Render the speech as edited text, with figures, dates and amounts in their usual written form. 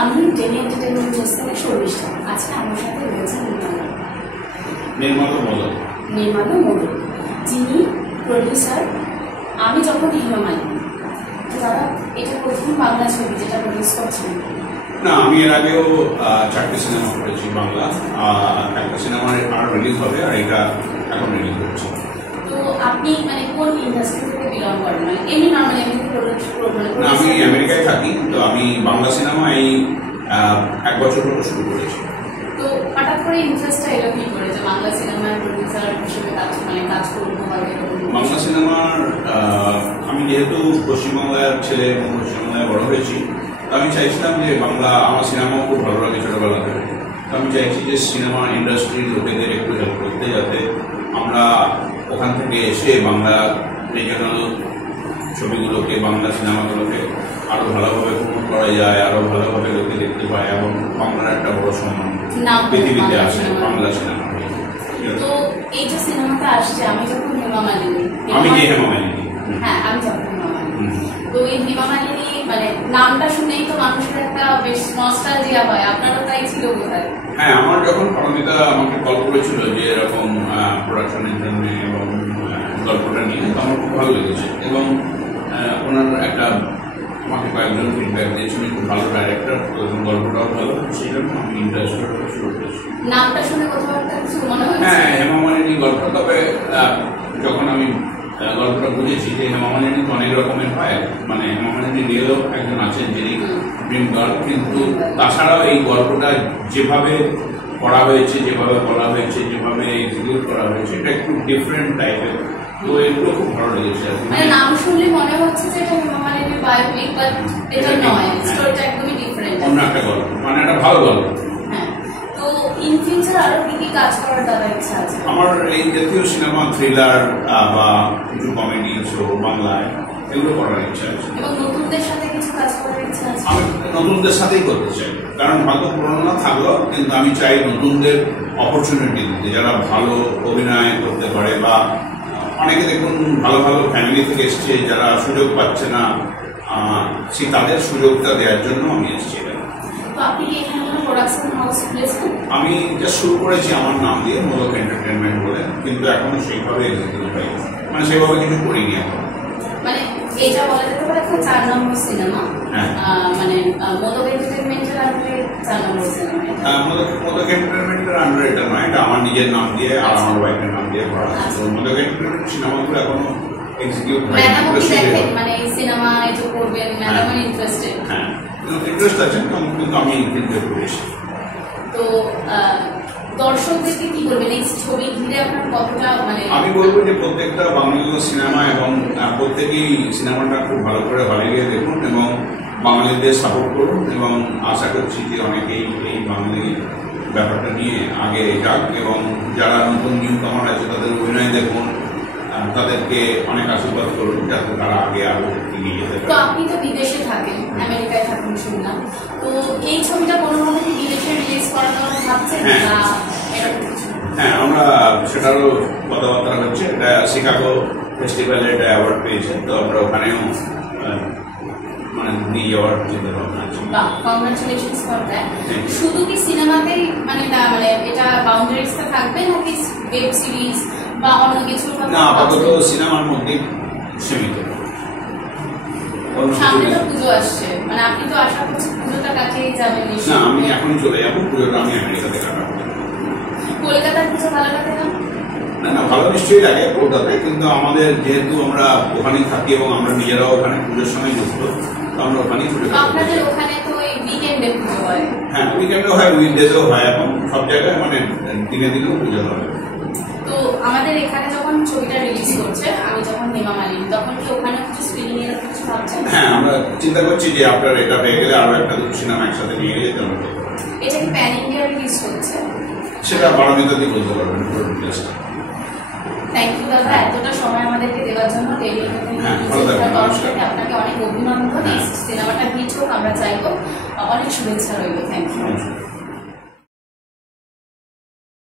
আমি daily entertainment থেকে শর্মিষ্ঠা। আজকে আমার সাথে রয়েছে নির্মাতা মোদক, যিনি প্রডিউসার আমি যখন হেমা মালিনী। তো দাদা, এটা প্রথম বাংলা ছবি যেটা প্রডিউস করছেন? না, আমি এর আগেও 4টে সিনেমা করেছি বাংলা। একটা সিনেমা আর রিলিজ হবে, আর এটা এখন রিলিজ হচ্ছে। তো আপনি মানে কোন ইন্ডাস্ট্রি থেকে বিলং করেন? মানে এমনি নর্মালি আমি আমেরিকায় থাকি, তো আমি বাংলা সিনেমা এই 1 বছর হলো শুরু করেছি। তো হঠাৎ করে ইন্টারেস্টটা এলো কি করে যে বাংলা সিনেমার প্রডিউসার হিসেবে কাজ করবো? বাংলা সিনেমার আমি যেহেতু পশ্চিমবাংলার ছেলে এবং পশ্চিমবাংলায় বড় হয়েছি, তো আমি চাইছিলাম যে বাংলা আমার সিনেমাও খুব ভালো লাগে ছোটবেলা থেকে। তো আমি চাইছি যে সিনেমা ইন্ডাস্ট্রির লোকেদের একটু হেল্প করতে, যাতে আমরা ওখান থেকে এসে বাংলা রিজিওনাল ছবিগুলোকে, বাংলা সিনেমাগুলোকে আরো ভালোভাবে প্রমোট করা যায়, আরো ভালোভাবে লোকে দেখতে পায়, এবং বাংলার একটা বড় সম্মান পৃথিবীতে আসে বাংলা সিনেমা। তো এই যে সিনেমাটা আসছে আমি যখন হেমা মালিনী, হ্যাঁ আমি যখন হেমা মালিনী, তো এই হেমা মালিনী মানে নামটা শুনেই তো মানুষের একটা বেশ নস্টালজিয়া হয়। আপনারও তাই ছিল বোধহয়? হ্যাঁ, আমার যখন পারমিতা আমাকে কল করেছিল যে এরকম প্রোডাকশনের জন্য এবং গল্পটা নিয়ে, আমার খুব ভালো লেগেছে। এবং ওনার একটা আমাকে কয়েকজন ফিডব্যাক দিয়েছিল, খুব ভালো ডাইরেক্টর এবং গল্পটাও ভালো, সেই জন্য আমি ইন্টারেস্টেড হয়ে শুরু করেছি। নামটা শুনে কথাবার্তা কিছু মনে হচ্ছে? হ্যাঁ, হেমা মালিনী গল্প। তবে যখন আমি গল্পটা বুঝেছি যে হেমা মালিনী তো অনেক রকমের হয়, মানে হেমা মালিনী রিয়েলও একজন আছেন যিনি ড্রিম গার্ল, কিন্তু তাছাড়াও এই গল্পটা যেভাবে করা হয়েছে, যেভাবে বলা হয়েছে, যেভাবে এক্সিকিউট করা হয়েছে, এটা একটু ডিফারেন্ট টাইপের। তো এগুলো খুব ভালো লেগেছে। মানে নাম শুনলে মনে হচ্ছে যে এটা হেমা মালিনীর বায়োপিক, বাট এটা নয়, স্টোরিটা একদমই ডিফারেন্ট, অন্য একটা গল্প, মানে একটা ভালো গল্প। হ্যাঁ। তো ইন ফিউচার আরো কি কি কাজ করার দাদা ইচ্ছা আছে? আমার এই জাতীয় সিনেমা, থ্রিলার বা কিছু কমেডি শো বাংলায়, এগুলো করার ইচ্ছা আছে। এবং নতুনদের সাথে কিছু কাজ করার ইচ্ছা আছে? আমি নতুনদের সাথেই করতে চাই, কারণ হয়তো পুরোনো না থাকলেও কিন্তু আমি চাই নতুনদের অপরচুনিটি দিতে, যারা ভালো অভিনয় করতে পারে, বা অনেকে দেখুন ভালো ভালো ফ্যামিলি থেকে এসছে, যারা সুযোগ পাচ্ছে না, সেই তাদের সুযোগটা দেওয়ার জন্য আমি এসেছি। তো আপনি কি এখানে কোনো প্রোডাকশন হাউস খুলেছেন? আমি জাস্ট শুরু করেছি আমার নাম দিয়ে, মোদক এন্টারটেইনমেন্ট বলে, কিন্তু এখনো সেইভাবে এক্সিকিউট হয়নি, মানে সেভাবে কিছু করিনি এখন। মানে এটা বলা যেতে পারে একটা 4 নম্বর সিনেমা, মানে মোদক এন্টারটেইনমেন্টের আন্ডারে 4 নম্বর সিনেমা। মোদক এন্টারটেইনমেন্টের আন্ডারে এটা নয়, এটা আমার নিজের নাম দিয়ে আর আমার ওয়াইফের নাম দিয়ে করা। তো মোদক এন্টারটেইনমেন্ট সিনেমাগুলো এখনো এক্সিকিউট হয়নি। মানে এই সিনেমা এই যে করবেন, ম্যাডাম ইন্টারেস্টেড? হ্যাঁ, ইন্টারেস্ট আছে, কিন্তু আমি কিন্তু করেছি। তো দর্শকদেরকে কি বলবেন এই ছবি ঘিরে আপনার কতটা? মানে আমি বলবো যে প্রত্যেকটা বাংলা সিনেমা এবং প্রত্যেকেই সিনেমাটা খুব ভালো করে হলে গিয়ে দেখুন এবং বাঙালিদের সাপোর্ট করুন, এবং আশা করছি যে অনেকেই এই বাঙালি ব্যাপারটা নিয়ে আগে যাক, এবং যারা নতুন নিউ কামার আছে তাদের অভিনয় দেখুন, তাদেরকে অনেক আশীর্বাদ করুন, যাতে তারা আগে আরো এগিয়ে যেতে পারে। তো আপনি তো বিদেশে থাকেন, আমেরিকায় থাকেন শুনলাম, তো এই ছবিটা কোনোভাবে কি বিদেশে রিলিজ করানো ভাবছেন? হ্যাঁ, আমরা সেটারও কথাবার্তা হচ্ছে। এটা শিকাগো ফেস্টিভ্যালে এটা অ্যাওয়ার্ড পেয়েছে, তো আমরা ওখানেও মানে নিয়ে যাওয়ার চিন্তা ভাবনা আছে। Congratulations for that. শুধু কি সিনেমাতেই মানে এটা বাউন্ডারিজটা থাকবে, নাকি ওয়েব সিরিজ বা অন্য কিছু? না, আপাতত সিনেমার মধ্যেই সীমিত। সামনে তো পুজো আসছে, মানে আপনি তো আশা করছেন পুজোটা কাটিয়ে যাবেন? না, আমি এখনই চলে যাবো, পুজোটা আমি আমেরিকাতে কাটাবো। কলকাতার পুজো ভালো লাগে না? না, ভালো নিশ্চয়ই লাগে কলকাতায়, কিন্তু আমাদের যেহেতু আমরা ওখানেই থাকি এবং আমরা নিজেরাও ওখানে পুজোর সময় যুক্ত, তো আমরা ওখানেই ছুটে যাবো। আপনাদের ওখানে তো এই উইকেন্ডে পুজো হয়? হ্যাঁ, উইকেন্ডেও হয়, উইকডেজেও হয়, এখন সব জায়গায় মানে দিনে দিনেও পুজো হয়। তো আমাদের এখানে যখন ছবিটা রিলিজ করছে আমি যখন হেমা মালিনী, তখন কি ওখানে কিছু স্ক্রিনিং এর কিছু ভাবছেন? হ্যাঁ, আমরা চিন্তা করছি যে আপনার এটা হয়ে গেলে আরো একটা দুটো সিনেমা একসাথে নিয়ে গিয়ে জন্য। এটা কি প্যান ইন্ডিয়া রিলিজ হচ্ছে? সেটা পারমিতাদি বলতে পারবেন পুরো ডিটেইলসটা। থ্যাংক ইউ দাদা, এতটা সময় আমাদেরকে দেওয়ার জন্য। আপনাকে অনেক অভিনন্দন। সিনেমাটা হিট হোক আমরা চাইবো, অনেক শুভেচ্ছা রইল। Thank you.